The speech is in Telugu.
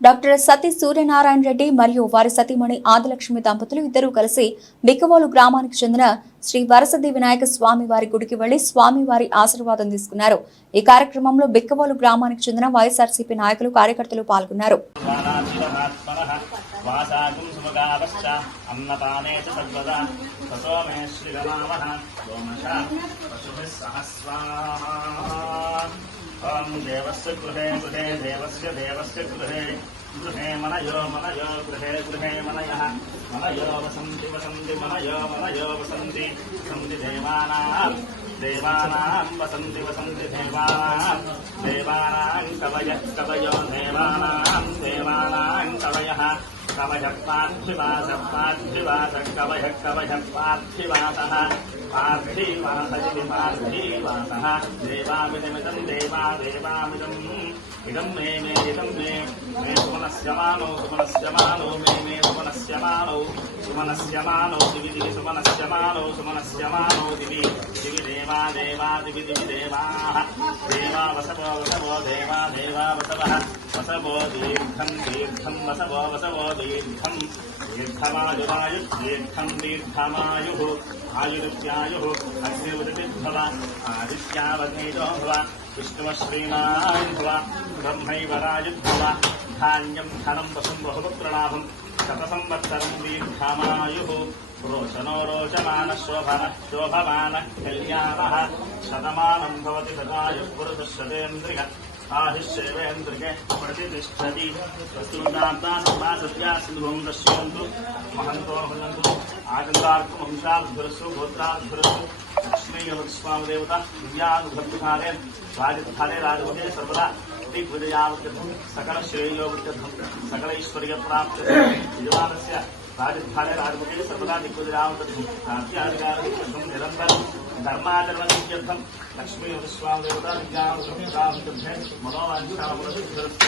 డాక్టర్ సతీ సూర్యనారాయణ రెడ్డి మరియు వారి సతీమణి ఆదిలక్ష్మి దంపతులు ఇద్దరూ కలిసి బిక్కవోలు గ్రామానికి చెందిన శ్రీ వరసది వినాయక స్వామి వారి గుడికి వెళ్లి స్వామివారి ఆశీర్వాదం తీసుకున్నారు. ఈ కార్యక్రమంలో బిక్కవోలు గ్రామానికి చెందిన వైఎస్ఆర్సీపీ నాయకులు, కార్యకర్తలు పాల్గొన్నారు. देवस्य गृहे गृहे देवस्य देवस्य गृहे गृहे मनयो मनयो गृहे गृहे मनयः मनयो वसन्ति वसन्ति मनयो मनयो वसन्ति वसन्ति देवानां देवानां वसन्ति वसन्ति देवानां देवानां कवयः कवयो देवानां देवानां कवयः कवयः पार्थिवासः पार्थिवासः कवयः कवयः पार्थिवासः पार्थिवासः पार्थिवासः देवामिदमिदं देवा देवामिदम् इदं मे मे इदं मे मे सुमनस्य मानो मे मे सुमनस्य मानो दिवि दिवि सुमनस्य मानो दिवि दिवि देवा देवा दिवि दिवि देवाः देवा वसवो वसवो देवा देवा वसवः वसवो दीर्घं दीर्घं वसवो वसवो दीर्घं दीर्घमायुरायुः दीर्घं दीर्घमायुः आयुरुत्यायुः अग्निवृतिर्भव आदित्यावधेजो भव विष्णुश्रीमान् भव ब्रह्मैवरायुर्भव धान्यं धनं वसुं बहुपुत्रलाभं शतसंवत्सरं दीर्घमायुः रोचनो रोचमानः शोभमानः कल्याणः शतमानं भवति शतायुः पुरुषः शतेन्द्रियः आहिष्येवेन्द्रिये प्रतिष्ठति वस्तुनाम्ना सिन्धुं दश्यन्तु महन्तो भजन्तु आगन्तार्कवंशाद्भुरस्सु गोत्राद्भुरस्सु लक्ष्मीयवत्स्वामदेवता दिव्यानुभक्तिकाले राजधाने राजवते सर्वदा दिग्विजयावत्यर्थं सकलश्रेयोवत्यर्थं सकलैश्वर्यप्राप्त्यर्थं यजमानस्य राजधाने राजवते सर्वदा दिग्विजयावत्यर्थं राज्याधिकारत्यर्थं निरन्तरं धर्माचरणमित्यर्थं लक्ष्मीयवत्स्वामदेवता दिव्यानुभक्तिकाले मनोवाञ्छामनसिद्ध्यर्थं